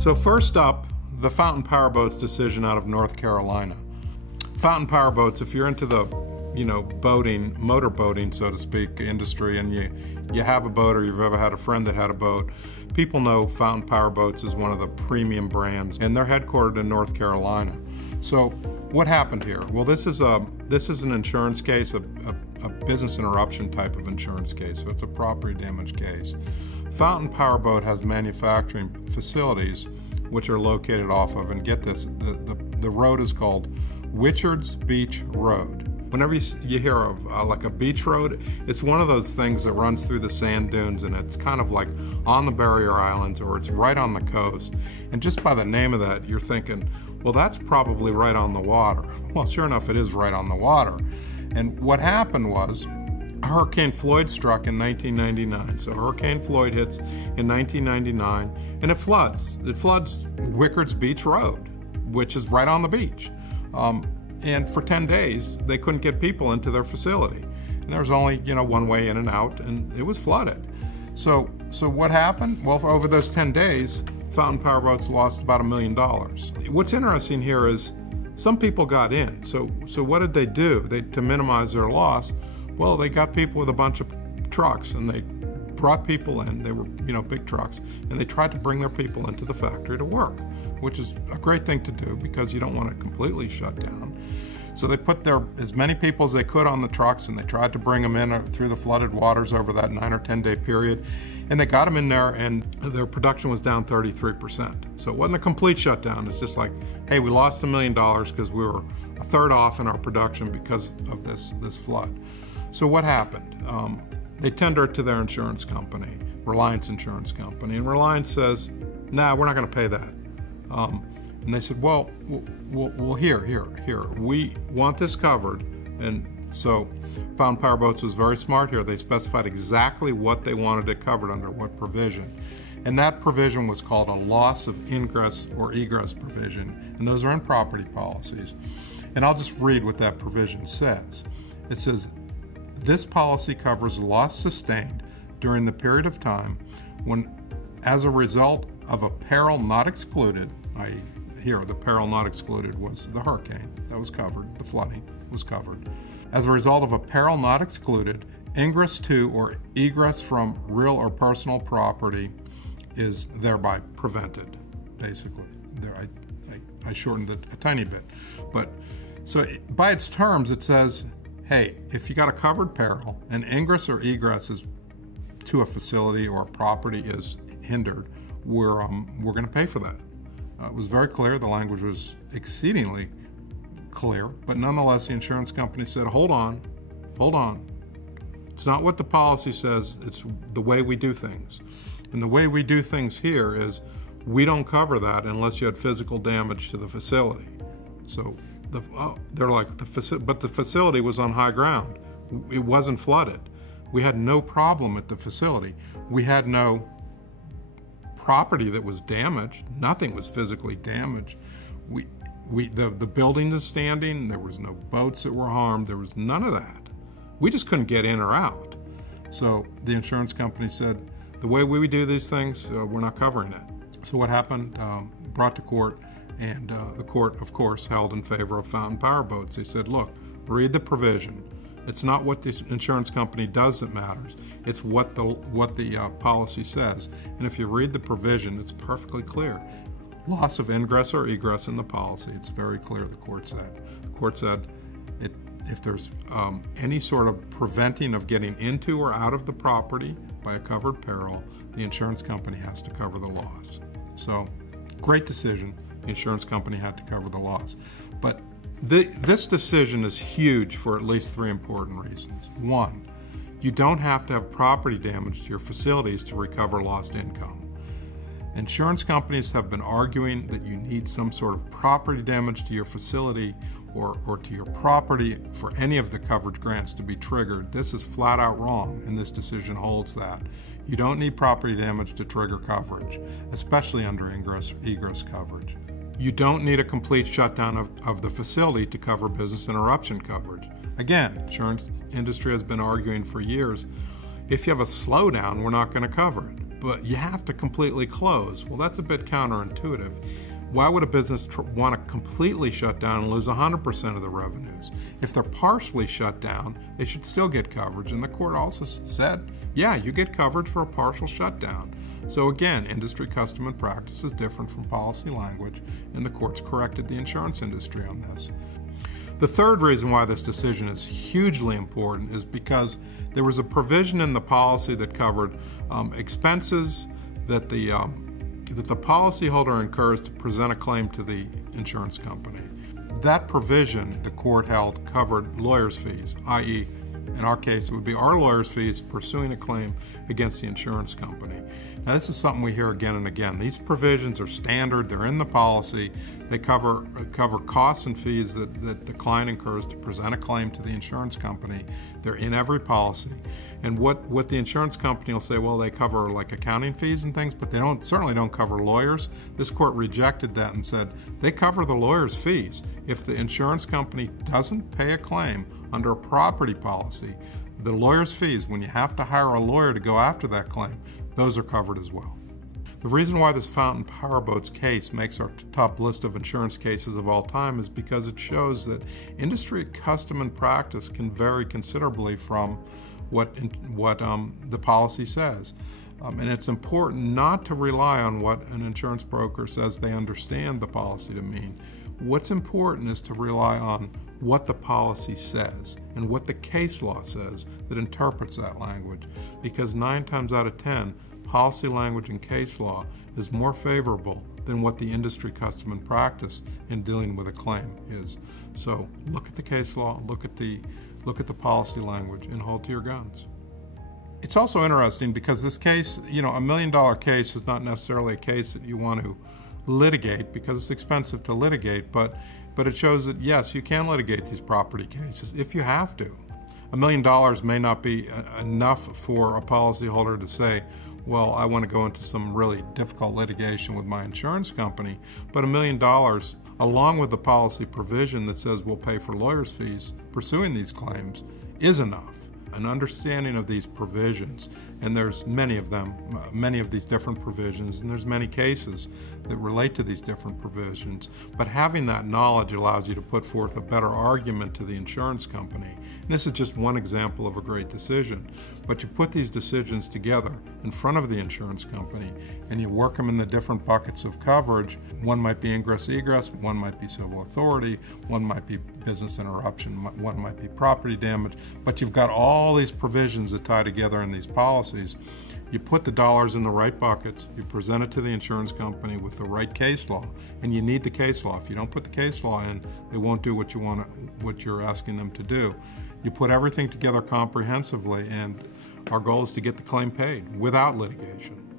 So first up, the Fountain Powerboats decision out of North Carolina. Fountain Powerboats, if you're into the, boating, motor boating, so to speak, industry, and you have a boat or you've ever had a friend that had a boat, people know Fountain Powerboats is one of the premium brands, and they're headquartered in North Carolina. So what happened here? Well, this is an insurance case, a business interruption type of insurance case, so it's a property damage case. Fountain Powerboat has manufacturing facilities which are located off of, and get this, the road is called Wichards Beach Road. Whenever you hear of like a beach road, it's one of those things that runs through the sand dunes, and it's kind of like on the barrier islands, or it's right on the coast. And just by the name of that, you're thinking, well, that's probably right on the water. Well, sure enough, it is right on the water. And what happened was, Hurricane Floyd struck in 1999. So Hurricane Floyd hits in 1999, and it floods. It floods Wichards Beach Road, which is right on the beach. And for 10 days, they couldn't get people into their facility. And there was only, one way in and out, and it was flooded. So what happened? Well, over those 10 days, Fountain Powerboats lost about $1 million. What's interesting here is some people got in. So what did they do? To minimize their loss, well, they got people with a bunch of trucks, and they brought people in. They were, big trucks, and they tried to bring their people into the factory to work, which is a great thing to do because you don't want to completely shut down. So they put as many people as they could on the trucks, and they tried to bring them in through the flooded waters over that 9 or 10 day period. And they got them in there, and their production was down 33%. So it wasn't a complete shutdown. It's just like, hey, we lost $1 million because we were a third off in our production because of this flood. So what happened? They tendered to their insurance company, Reliance Insurance Company, and Reliance says, nah, we're not going to pay that. And they said, well, here, we want this covered. And so Fountain Powerboats was very smart here. They specified exactly what they wanted it covered under, what provision. And that provision was called a loss of ingress or egress provision. And those are in property policies. And I'll just read what that provision says. It says, this policy covers loss sustained during the period of time when, as a result of a peril not excluded, i.e. here the peril not excluded was the hurricane, that was covered, the flooding was covered. As a result of a peril not excluded, ingress to or egress from real or personal property is thereby prevented, basically. There, I shortened it a tiny bit. But so by its terms, it says, hey, if you got a covered peril and ingress or egress is to a facility or a property is hindered, we're going to pay for that. It was very clear. The language was exceedingly clear, but nonetheless, the insurance company said, hold on. It's not what the policy says, it's the way we do things. And the way we do things here is we don't cover that unless you had physical damage to the facility. So they're like, but the facility was on high ground. It wasn't flooded. We had no problem at the facility. We had no property that was damaged. Nothing was physically damaged. The building is standing. There was no boats that were harmed. There was none of that. We just couldn't get in or out. So the insurance company said, the way we do these things, we're not covering it. So what happened? Brought to court, and the court, of course, held in favor of Fountain Powerboats. They said, look, read the provision. It's not what the insurance company does that matters. It's what the policy says. And if you read the provision, it's perfectly clear. Loss of ingress or egress in the policy. It's very clear, the court said. The court said if there's any sort of preventing of getting into or out of the property by a covered peril, the insurance company has to cover the loss. So, great decision. The insurance company had to cover the loss. But this decision is huge for at least 3 important reasons. 1, you don't have to have property damage to your facilities to recover lost income. Insurance companies have been arguing that you need some sort of property damage to your facility or to your property for any of the coverage grants to be triggered. This is flat out wrong, and this decision holds that. You don't need property damage to trigger coverage, especially under egress coverage. You don't need a complete shutdown of the facility to cover business interruption coverage. Again, insurance industry has been arguing for years, if you have a slowdown, we're not going to cover it. but you have to completely close. Well, that's a bit counterintuitive. Why would a business want to completely shut down and lose 100% of the revenues? If they're partially shut down, they should still get coverage. And the court also said, yeah, you get coverage for a partial shutdown. So again, industry custom and practice is different from policy language, and the courts corrected the insurance industry on this. The third reason why this decision is hugely important is because there was a provision in the policy that covered expenses that the policyholder incurs to present a claim to the insurance company. That provision, the court held, covered lawyers' fees, i.e., in our case, it would be our lawyers' fees pursuing a claim against the insurance company. Now, this is something we hear again and again. These provisions are standard. They're in the policy. They cover costs and fees that the client incurs to present a claim to the insurance company. They're in every policy. And what the insurance company will say, well, they cover like accounting fees and things, but they certainly don't cover lawyers. This court rejected that and said they cover the lawyers' fees. If the insurance company doesn't pay a claim under a property policy, the lawyer's fees, when you have to hire a lawyer to go after that claim, those are covered as well. The reason why this Fountain Powerboats case makes our top list of insurance cases of all time is because it shows that industry custom and practice can vary considerably from what the policy says. And it's important not to rely on what an insurance broker says they understand the policy to mean. What's important is to rely on what the policy says and what the case law says that interprets that language, because 9 times out of 10, policy language and case law is more favorable than what the industry custom and practice in dealing with a claim is. So look at the case law, look at the policy language, and hold to your guns. It's also interesting because this case, $1 million case is not necessarily a case that you want to litigate because it's expensive to litigate, but it shows that yes, you can litigate these property cases if you have to. $1 million may not be enough for a policyholder to say, well, I want to go into some really difficult litigation with my insurance company, but $1 million, along with the policy provision that says we'll pay for lawyers' fees pursuing these claims, is enough. An understanding of these provisions, and there's many of them, many of these different provisions, and there's many cases that relate to these different provisions, but having that knowledge allows you to put forth a better argument to the insurance company. And this is just one example of a great decision, but you put these decisions together in front of the insurance company and you work them in the different buckets of coverage. One might be ingress-egress, one might be civil authority, one might be business interruption, one might be property damage, but you've got all these provisions that tie together in these policies. You put the dollars in the right buckets, you present it to the insurance company with the right case law, and you need the case law. If you don't put the case law in, they won't do what you're asking them to do. You put everything together comprehensively, and our goal is to get the claim paid without litigation.